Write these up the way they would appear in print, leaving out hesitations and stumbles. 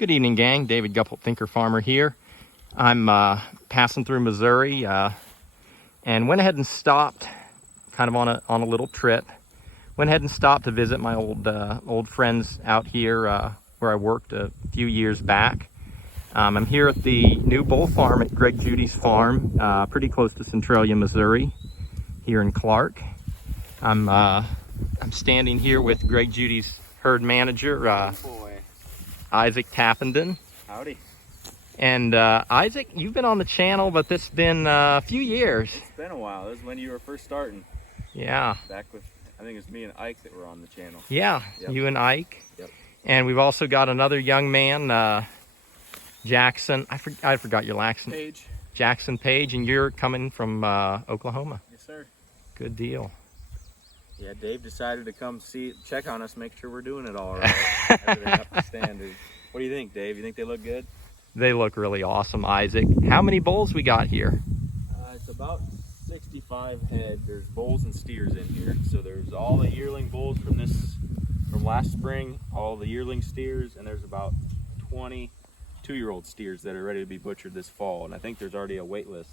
Good evening, gang. David Gupple, Thinker Farmer here. I'm passing through Missouri and went ahead and stopped kind of on a little trip. Went ahead and stopped to visit my old friends out here where I worked a few years back. I'm here at the new bull farm at Greg Judy's farm, pretty close to Centralia, Missouri, here in Clark. I'm standing here with Greg Judy's herd manager, Isaac Tappenden. Howdy. And Isaac, you've been on the channel, but it's been a few years. It's been a while. This is when you were first starting. Yeah. Back with, I think it was me and Ike that were on the channel. Yeah, Yep. You and Ike. Yep. And we've also got another young man, Jackson. I forgot your last name. Page. Jackson Page, and you're coming from Oklahoma. Yes, sir. Good deal. Yeah, Dave decided to come check on us, make sure we're doing it all right. Everything up to standard. What do you think, Dave? You think they look good? They look really awesome, Isaac. How many bulls we got here? It's about 65 head. There's bulls and steers in here. So there's all the yearling bulls from last spring, all the yearling steers, and there's about 20 two-year-old steers that are ready to be butchered this fall. And I think there's already a wait list.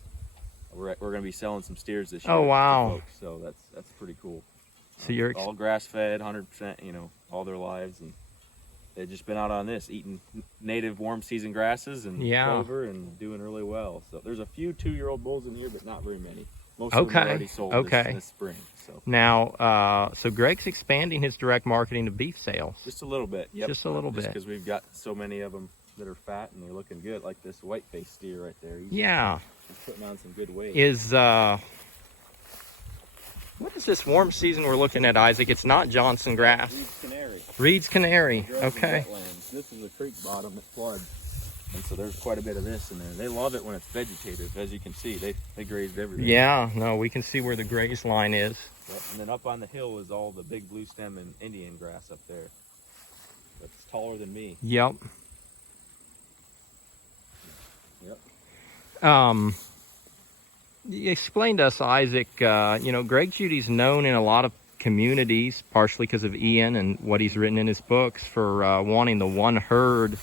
We're going to be selling some steers this year. Oh, wow. Folks, so that's pretty cool. So you're all grass-fed, 100%, you know, all their lives, and they've just been out on this, eating native warm season grasses and clover and doing really well. So there's a few two-year-old bulls in here, but not very many. Most of them are already sold this spring. So now, so Greg's expanding his direct marketing to beef sales. just a little bit. Yep. Just a little bit. Because we've got so many of them that are fat and they're looking good, like this white-faced steer right there. He's putting on some good weight. What is this warm season we're looking at, Isaac? It's not Johnson grass. Reed's Canary. Reed's Canary. Okay. Wetlands. This is a creek bottom that floods, and so there's quite a bit of this in there. They love it when it's vegetative, as you can see. They grazed everything. Yeah, no, we can see where the graze line is. Yep. And then up on the hill is all the big blue stem and Indian grass up there. That's taller than me. Yep. Yep. Explain to us, Isaac, Greg Judy's known in a lot of communities, partially because of Ian and what he's written in his books, for wanting the one herd,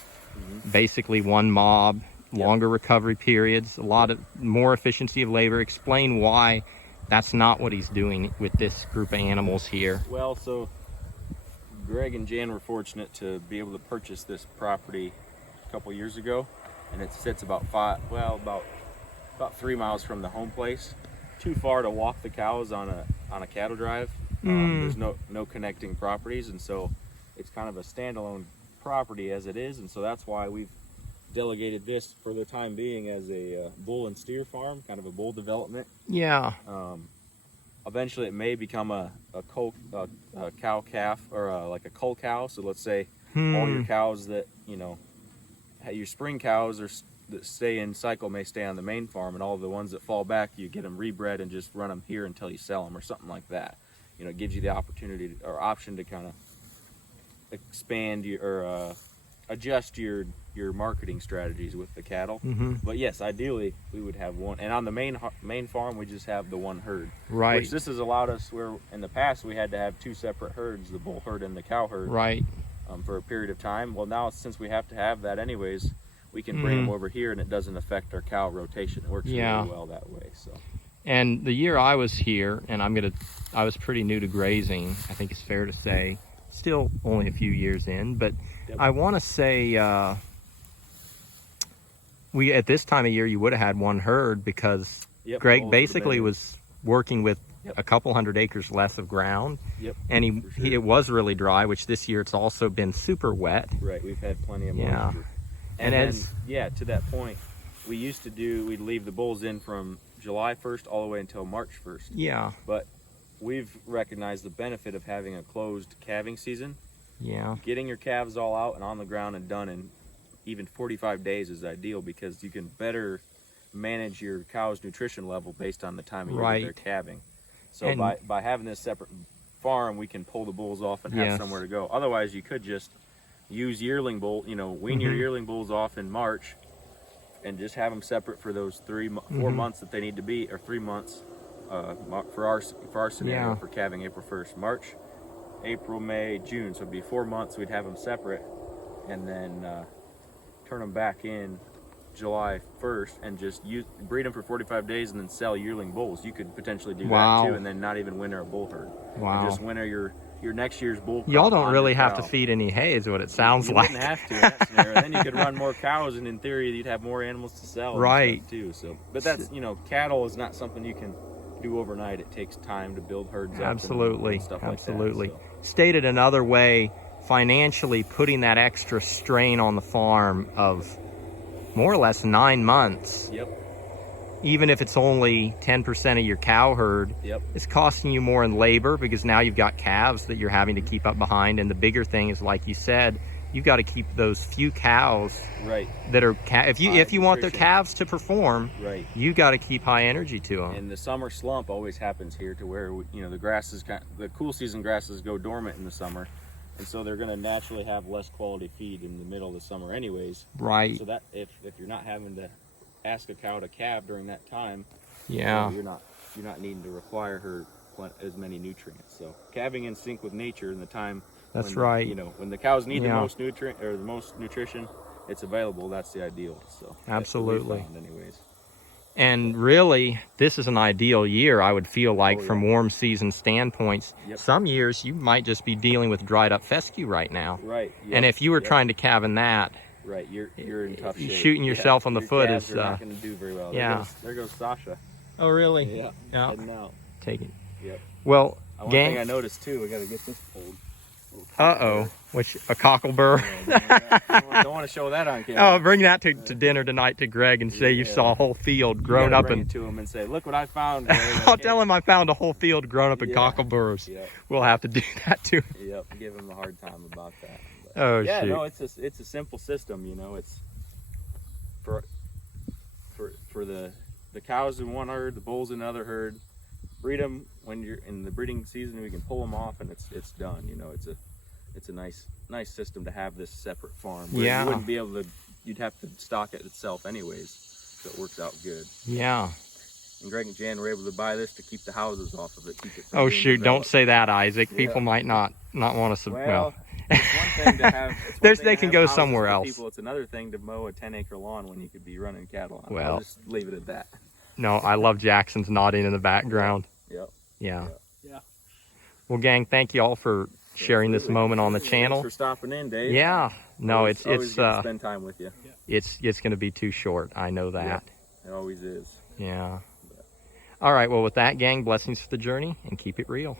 basically one mob, longer recovery periods, a lot of more efficiency of labor. Explain why that's not what he's doing with this group of animals here. Well, so Greg and Jan were fortunate to be able to purchase this property a couple years ago, and it sits about 3 miles from the home place. Too far to walk the cows on a cattle drive. There's no connecting properties, and so it's kind of a standalone property as it is, and so that's why we've delegated this for the time being as a bull and steer farm, kind of a bull development. Yeah. Eventually it may become a cow calf, or like a cull cow. So let's say all your cows that, your spring cows that stay in cycle may stay on the main farm, and all of the ones that fall back, you get them rebred and just run them here until you sell them, or something like that. It gives you the opportunity or option to kind of expand or adjust your marketing strategies with the cattle. But yes, ideally we would have one, and on the main farm we just have the one herd. Right. Which this has allowed us, where in the past we had to have two separate herds, the bull herd and the cow herd. Right. For a period of time. Well, now since we have to have that anyways, we can bring them over here, and it doesn't affect our cow rotation. It works really well that way. So. And the year I was here, and I was pretty new to grazing, I think it's fair to say, still only a few years in, but I want to say at this time of year you would have had one herd, because Greg basically was working with a couple hundred acres less of ground. And it was really dry, which this year it's also been super wet. Right, we've had plenty of moisture. And then, to that point, we'd leave the bulls in from July 1st all the way until March 1st. Yeah. But we've recognized the benefit of having a closed calving season. Yeah. Getting your calves all out and on the ground and done in even 45 days is ideal, because you can better manage your cow's nutrition level based on the time of year they're calving. So by having this separate farm, we can pull the bulls off and have somewhere to go. Otherwise, you could just use yearling bull, wean your yearling bulls off in March and just have them separate for those 4 months that they need to be, or 3 months for our scenario for calving April 1st. March, April, May, June. So it'd be 4 months we'd have them separate, and then turn them back in July 1st and just breed them for 45 days and then sell yearling bulls. You could potentially do that too, and then not even winter a bull herd. Wow. And just winter your next year's bull. Y'all don't really have to feed any hay, is what it sounds like. You wouldn't have to in that scenario. Then you could run more cows, and in theory, you'd have more animals to sell. Right. And stuff too. So, but that's, you know, cattle is not something you can do overnight. It takes time to build herds up. Absolutely. And stuff Absolutely. like that, so. Stated another way, financially putting that extra strain on the farm of more or less 9 months. Yep. Even if it's only 10% of your cow herd, Yep. it's costing you more in labor because now you've got calves that you're having to keep up behind. And the bigger thing is, like you said, you've got to keep those few cows Right. that are, if you want the nutrition. calves to perform, Right. you got to keep high energy to them. And the summer slump always happens here, to where, you know, the grasses, the cool season grasses go dormant in the summer. And so they're going to naturally have less quality feed in the middle of the summer anyways. Right. So that if you're not having to ask a cow to calve during that time, Yeah. you're not needing to require her as many nutrients. So calving in sync with nature in the time. That's when, right. You know, when the cows need the Yeah. most nutrient or the most nutrition, it's available. That's the ideal. So Absolutely. that's what we found anyways. And really, this is an ideal year, I would feel like, yeah. from warm season standpoints. Yep. Some years you might just be dealing with dried up fescue right now. Right. Yep. And if you were Yep. trying to calve in that, right, you're in tough shape. shooting yourself on the your foot calves is are not going to do very well. yeah. There goes Sasha. Oh, really? Yeah. Yeah. Heading out. Take it. Yep. Well, One gang. thing I noticed too, we got to get this pulled. Uh-oh. Which, a cocklebur? Don't want to show that on camera. Oh, bring that to dinner tonight to Greg and say you Yeah. saw a whole field You grown gotta up bring in... it to him and say, look what I found. Greg." I'll tell him I found a whole field grown up in Yeah. cockleburs. Yep. We'll have to do that too. Yep. Give him a hard time about that. But, Oh, yeah, shoot. no, it's a simple system. You know, it's for the cows in one herd, the bulls in another herd. Breed them when you're in the breeding season. We can pull them off, and it's done. You know, it's a nice system to have this separate farm. Where Yeah. You wouldn't be able to. You'd have to stock it itself anyways, so it works out good. Yeah. And Greg and Jan were able to buy this to keep the houses off of it. Keep it from Oh, being shoot. Don't developed. say that, Isaac. Yeah. People might not want to... Well, it's one thing to have. It's one thing They to can have go houses somewhere for else. People, it's another thing to mow a 10-acre lawn when you could be running cattle on it. Well. I'll just leave it at that. No, I love Jackson's nodding in the background. Yep. Yeah. Yeah. Well, gang, thank you all for sharing this moment on the channel. Thanks for stopping in, Dave. Yeah. No, Always good it's to spend time with you. it's going to be too short. I know that. It always is. Yeah. All right. Well, with that, gang, blessings for the journey and keep it real.